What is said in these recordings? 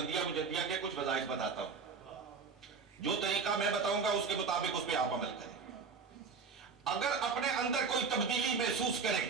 نقشبندیہ مجدیہ کے کچھ وظائف بتاتا ہوں. جو طریقہ میں بتاؤں گا اس کے مطابق اس پہ آپ عمل کریں. اگر اپنے اندر کوئی تبدیلی محسوس کریں,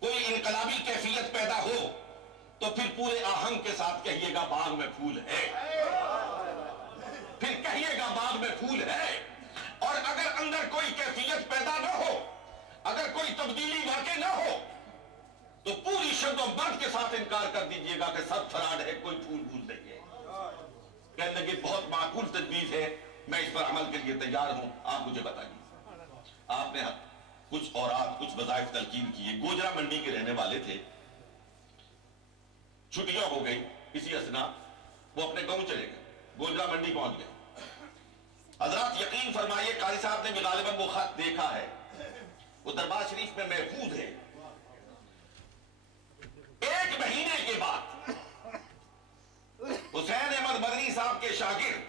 کوئی انقلابی کیفیت پیدا ہو, تو پھر پورے آہنگ کے ساتھ کہیے گا باغ میں پھول ہے. پھر کہیے گا باغ میں پھول ہے. اور اگر اندر کوئی کیفیت پیدا نہ ہو, اگر کوئی تبدیلی واقع نہ ہو, تو پوری شد و مرد کے ساتھ انکار کر دیجئے گا کہ سب فراڈ ہے, کوئی پھول نہیں ہے. کہنے لگے بہت معقول تجویز ہے, میں اس پر عمل کے لیے تیار ہوں, آپ مجھے بتائیے. آپ نے کچھ اورات, کچھ وظائف تلقین کیے. گوجرا منڈی کے رہنے والے تھے, چھٹیاں ہو گئی, اسی اسنا وہ اپنے گاؤں چلے گئے, گوجرا منڈی پہنچ گئے. حضرات یقین فرمائیے قاری صاحب نے بھی غالباً وہ خط دیکھا ہے, وہ دربار شریف میں محفوظ ہے. 1 مہینے کے بعد حسین احمد مدنی صاحب کے شاگرد,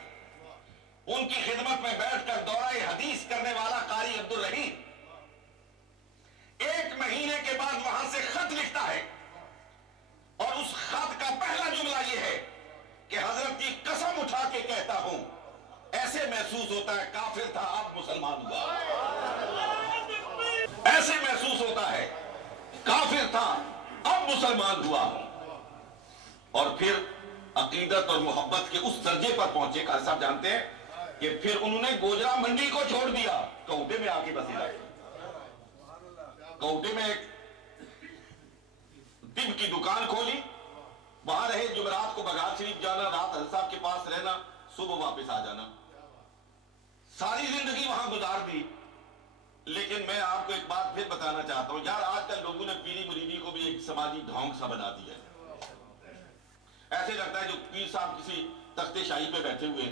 ان کی خدمت میں بیٹھ کر دورہ حدیث کرنے والا قاری عبدالرحیم, 1 مہینے کے بعد وہاں سے خط لکھتا ہے, اور اس خط کا پہلا جملہ یہ ہے کہ حضرت کی قسم اٹھا کے کہتا ہوں, ایسے محسوس ہوتا ہے کافر تھا اب مسلمان ہوا. ایسے محسوس ہوتا ہے کافر تھا اب مسلمان ہوا. اور پھر عقیدت اور محبت کے اس درجے پر پہنچے, قاری صاحب جانتے ہیں کہ پھر انہوں نے گوجرا منڈی کو چھوڑ دیا, کوٹے میں آ کے بسے رہے. کوٹے میں ایک طب کی دکان کھولی, وہاں رہے, جمعرات کو بغداد شریف جانا, رات حضرت صاحب کے پاس رہنا, صبح واپس آ جانا. ساری زندگی وہاں گزار دی. لیکن میں آپ کو ایک بات پھر بتانا چاہتا ہوں, یار آج کل لوگوں نے پیری مریدی کو بھی ایک سماجی ڈھونگ سا بنا دیا ہے. ایسے لگتا ہے جو پیر صاحب کسی تخت شاہی پہ بیٹھے ہوئے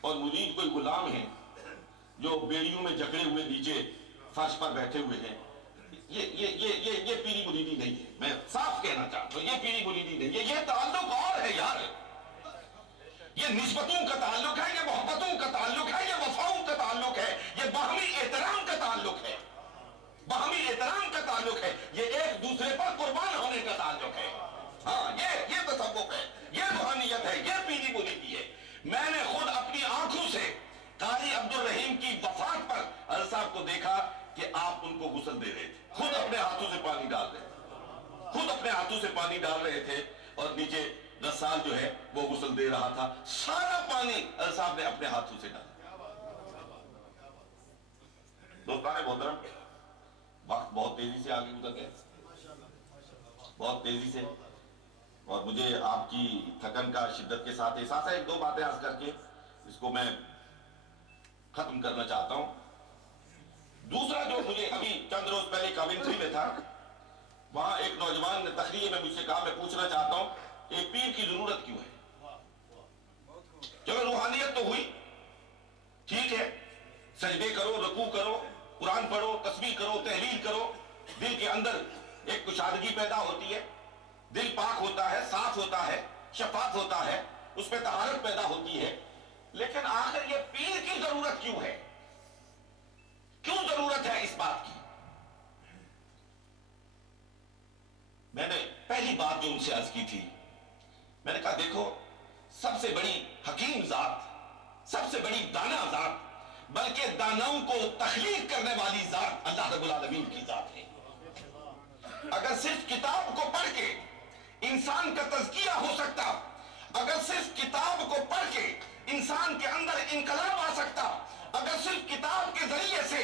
اور مرید کوئی غلام ہیں جو بیڑیوں میں جکڑے ہوئے نیچے فرش پر بیٹھے ہوئے ہیں. یہ پیری مریدی نہیں ہے. میں صاف کہنا چاہتا ہوں, یہ پیری مریدی نہیں ہے. یہ تعلق اور ہے یار. یہ نسبتوں کا تعلق ہے, یہ محبتوں کا تعلق ہے, یہ وفاؤں کا تعلق ہے, یہ باہمی احترام کا تعلق ہے. باہمی احترام کا تعلق ہے, یہ ایک دوسرے پر قربان ہونے کا تعلق ہے. ہاں, یہ تصوف ہے, یہ روحانیت ہے, یہ پیری مریدی ہے. میں نے خود اپنی آنکھوں سے قاری عبدالرحیم کی وفات پر حضرت صاحب کو دیکھا کہ آپ ان کو غسل دے رہے تھے, خود اپنے ہاتھوں سے پانی ڈال رہے تھے, خود اپنے ہاتھوں سے پانی ڈال رہے تھے, اور نیچے 10 سال جو ہے وہ غسل دے رہا تھا. سارا پانی حضرت صاحب نے اپنے ہاتھوں سے ڈالا. دوستان محترم, وقت بہت تیزی سے آگے گزر گئے, بہت تیزی سے, اور مجھے آپ کی تھکن کا شدت کے ساتھ احساس ہے. 1-2 باتیں عرض کر کے اس کو میں ختم کرنا چاہتا ہوں. دوسرا جو مجھے ابھی چند روز پہلے کاونٹری میں تھا, وہاں ایک نوجوان نے تقریر میں مجھ سے کہا, میں پوچھنا چاہتا ہوں کہ پیر کی ضرورت کیوں ہے؟ چلو روحانیت تو ہوئی, ٹھیک ہے, سجدے کرو, رکوع کرو, قرآن پڑھو, تسبیح کرو, تحلیل کرو, دل کے اندر ایک کشادگی پیدا ہوتی ہے, دل پاک ہوتا ہے, صاف ہوتا ہے, شفاف ہوتا ہے, اس پہ طہارت پیدا ہوتی ہے. لیکن آخر یہ پیر کی ضرورت کیوں ہے؟ کیوں ضرورت ہے اس بات کی؟ میں نے پہلی بات جو ان سے عرض کی تھی, میں نے کہا دیکھو, سب سے بڑی حکیم ذات, سب سے بڑی دانا ذات, بلکہ داناؤں کو تخلیق کرنے والی ذات اللہ رب العالمین کی ذات ہے. اگر صرف کتاب کو پڑھ کے انسان کا تزکیہ ہو سکتا, اگر صرف کتاب کو پڑھ کے انسان کے اندر انقلاب آ سکتا, اگر صرف کتاب کے ذریعے سے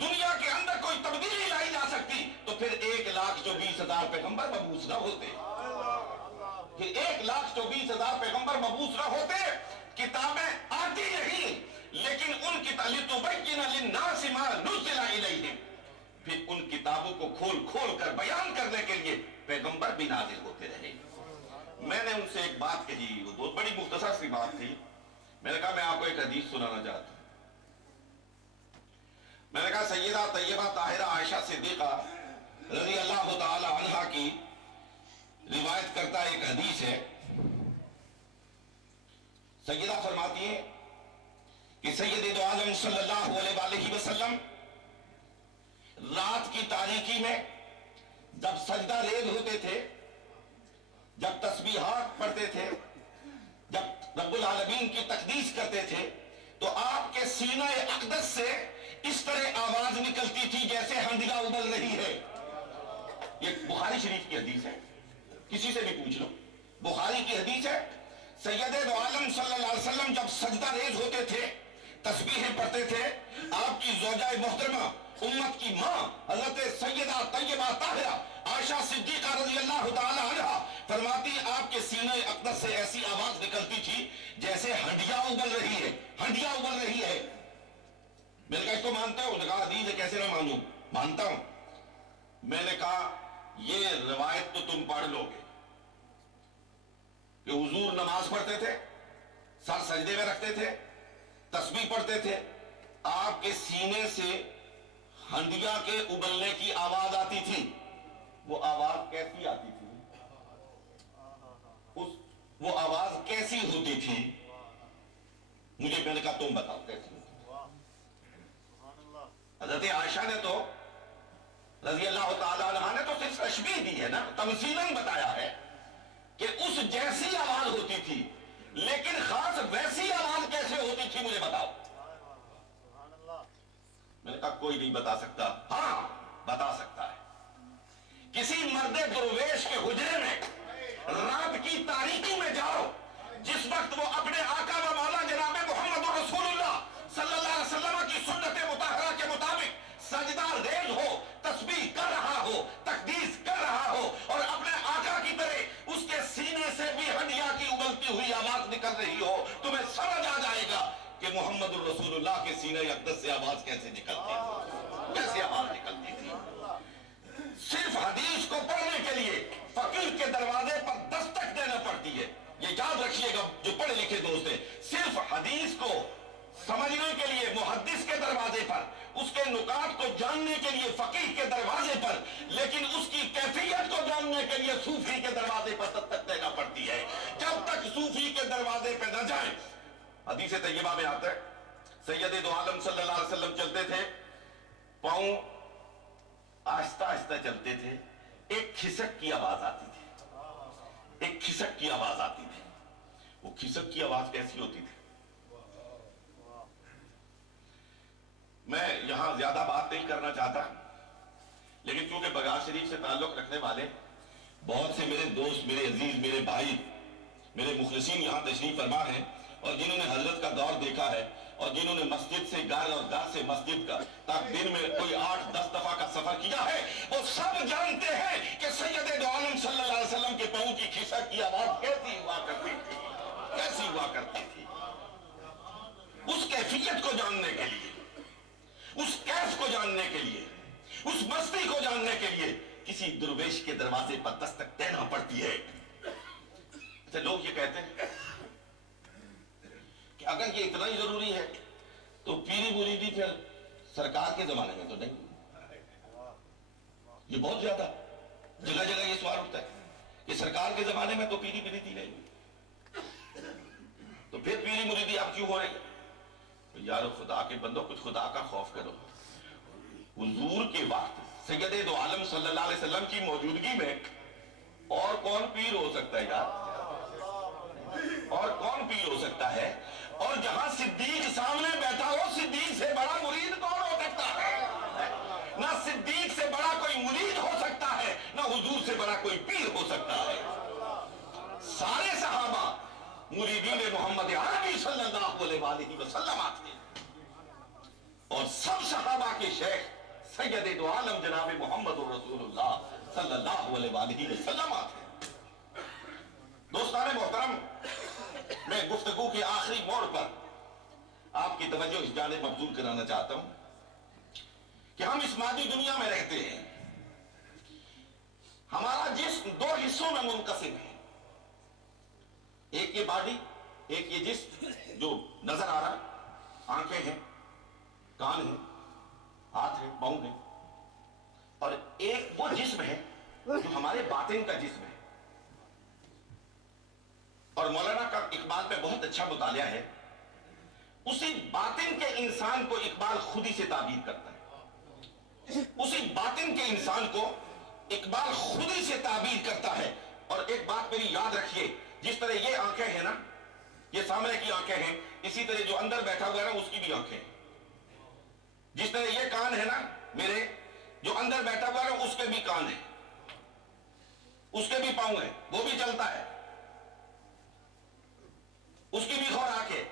دنیا کے اندر کوئی تبدیلی لائی جا سکتی, تو پھر 1,24,000 پیغمبر مبعوث نہ ہوتے. پھر 1,24,000 پیغمبر مبعوث نہ ہوتے. کتابیں آتی نہیں, لیکن ان لِتُبَيِّنَ لِلنَّاسِ مَا نُزِّلَ إِلَيْهِمْ, پھر ان کتابوں کو کھول کھول کر بیان کرنے کے لیے پیغمبر بھی نازل ہوتے رہے. میں نے ان سے ایک بات کہی, وہ بہت بڑی مختصر سی بات تھی. میں نے کہا میں آپ کو ایک حدیث سنانا چاہتا ہوں. میں نے کہا سیدہ طیبہ طاہرہ عائشہ صدیقہ رضی اللہ تعالی عنہا کی روایت کرتا ایک حدیث ہے. سیدہ فرماتی ہے کہ سید دو عالم صلی اللہ علیہ وآلہ وسلم رات کی تاریکی میں جب سجدہ ریز ہوتے تھے, جب تسبیحات پڑھتے تھے, رب العالمین کی تقدیس کرتے تھے تو آپ کے سینہ اقدس سے اس طرح آواز نکلتی تھی جیسے ہنڈیا ابل رہی ہے. یہ بخاری شریف کی حدیث ہے, کسی سے بھی پوچھ لو, بخاری کی حدیث ہے. سید دو عالم صلی اللہ علیہ وسلم جب سجدہ ریز ہوتے تھے, تسبیحیں پڑھتے تھے, آپ کی زوجہ محترمہ امت کی ماں حضرت سیدہ طیبہ طاہرہ عائشہ صدیقہ رضی اللہ تعالی عنہا فرماتی آپ کے سینے اقدس سے ایسی آواز نکلتی تھی جیسے ہنڈیا ابل رہی ہے, ہنڈیا ابل رہی ہے. میں نے کہا اس کو مانتے ہو؟ کہا حدیث ہے, کیسے نہ مانوں, مانتا ہوں. میں نے کہا یہ روایت تو تم پڑھ لو گے کہ حضور نماز پڑھتے تھے, سر سجدے میں رکھتے تھے, تسبیح پڑھتے تھے, آپ کے سینے سے ہنڈیا کے ابلنے کی آواز آتی تھی. وہ آواز کیسی آتی تھی, وہ آواز کیسی ہوتی تھی مجھے, میں نے کہا تم بتاؤ کیسی ہوتی. حضرت عائشہ نے تو رضی اللہ تعالیٰ عنہ نے تو صرف تشبیہ دی ہے نا, تمثیلاً بتایا ہے کہ اس جیسی آواز ہوتی تھی, لیکن خاص ویسی آواز کیسے ہوتی تھی مجھے بتاؤ. میں نے کہا کوئی نہیں بتا سکتا. ہاں بتا سکتا ہے. کسی مرد درویش کے حجرے میں رات کی تاریکی میں جاؤ, جس وقت وہ اپنے آقا و مولا جناب محمد رسول اللہ صلی اللہ علیہ وسلم کی سنت مطہرہ کے مطابق سجدہ ریز ہو, تسبیح کر رہا ہو, تقدیس کر رہا ہو, اور اپنے آقا کی طرح اس کے سینے سے بھی ہنڈیا کی ابلتی ہوئی آواز نکل رہی ہو, تمہیں سمجھ آ جائے گا کہ محمد الرسول اللہ کے سینے اقدس سے آواز کیسے نکلتی تھی, کیسے آواز نکلتی تھی. صرف حدیث کو پڑھنے کے لیے فقیر کے دروازے پر دستک دینا پڑتی ہے. یہ یاد رکھیے گا جو پڑھے لکھے دوست ہیں, صرف حدیث کو سمجھنے کے لیے محدث کے دروازے پر, اس کے نکات کو جاننے کے لیے فقیہ کے دروازے پر, لیکن اس کی کیفیت کو جاننے کے لیے صوفی کے دروازے پر دستک دینا پڑتی ہے. جب تک صوفی کے دروازے پہ نہ جائیں. حدیث طیبہ میں آتا ہے سید دو عالم صلی اللہ علیہ وسلم چلتے تھے, پاؤں آہستہ آہستہ چلتے تھے, ایک کھسک کی آواز آتی تھی, ایک کھسک کی آواز آتی تھی. وہ کھسک کی آواز کیسی ہوتی تھی میں یہاں زیادہ بات نہیں کرنا چاہتا, لیکن چونکہ بغداد شریف سے تعلق رکھنے والے بہت سے میرے دوست, میرے عزیز, میرے بھائی, میرے مخلصین یہاں تشریف فرما ہیں, اور جنہوں نے حضرت کا دور دیکھا ہے, اور جنہوں نے مسجد سے گھر اور گھر سے مسجد کا تک دن میں کوئی 8-10 دفعہ کا سفر کیا ہے, وہ سب جانتے ہیں کہ سید دو عالم صلی اللہ علیہ وسلم کے پاؤں کی کھسک کی آواز کیسی ہوا کرتی تھی, کیسی ہوا کرتی تھی. اس کیفیت کو جاننے کے لیے, اس کیف کو جاننے کے لیے, اس مستی کو جاننے کے لیے کسی درویش کے دروازے پر دستک دینا پڑتی ہے. اچھا, لوگ یہ کہتے ہیں کہ اگر یہ اتنا ہی ضروری ہے تو پیری مریدی پھر سرکار کے زمانے میں تو نہیں. یہ بہت زیادہ جگہ جگہ یہ سوال اٹھتا ہے کہ سرکار کے زمانے میں تو پیری مریدی نہیں, تو پھر پیری مریدی آپ کیوں ہو رہی ہے؟ یار خدا کے بندوں, کچھ خدا کا خوف کرو. حضور کے وقت سید دو عالم صلی اللہ علیہ وسلم کی موجودگی میں اور کون پیر ہو سکتا ہے یار, اور کون پیر ہو سکتا ہے؟ اور جہاں صدیق سامنے بیٹھا ہو, صدیق سے بڑا مرید کون ہو سکتا ہے؟ نہ صدیق سے بڑا کوئی مرید ہو سکتا ہے, نہ حضور سے بڑا کوئی پیر ہو سکتا ہے. سارے صحابہ مریدین محمد عربی صلی اللہ علیہ وسلم آتے, اور سب صحابہ کے شیخ سید دو عالم جناب محمد رسول اللہ صلی اللہ علیہ وسلم آتے. دوستان محترم, میں گفتگو کے آخری موڑ پر آپ کی توجہ اس جانب مبذول کرانا چاہتا ہوں کہ ہم اس مادی دنیا میں رہتے ہیں. ہمارا جسم 2 حصوں میں منقسم ہے, ایک یہ باڈی, ایک یہ جسم جو نظر آ رہا, آنکھیں ہیں, کان ہیں, ہاتھ ہیں, پاؤں ہیں, اور ایک وہ جسم ہے جو ہمارے باطن کا جسم ہے. اور مولانا کا اقبال پہ بہت اچھا مطالعہ ہے. اسی باطن کے انسان کو اقبال خود ہی سے تعبیر کرتا ہے, اسی باطن کے انسان کو اقبال خود ہی سے تعبیر کرتا ہے. اور ایک بات میری یاد رکھیے, جس طرح یہ آنکھیں ہیں نا, یہ سامنے کی آنکھیں ہیں، اسی طرح جو اندر بیٹھا ہوا ہے نا اس کی بھی آنکھیں، جس طرح یہ کان ہے نا میرے، جو اندر بیٹھا ہوا ہے نا اس کے بھی کان ہیں، اس کے بھی پاؤں ہیں، وہ بھی چلتا ہے، اس کی بھی خوراک ہے،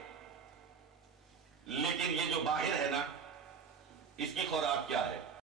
لیکن یہ جو باہر ہے نا اس کی خوراک کیا ہے؟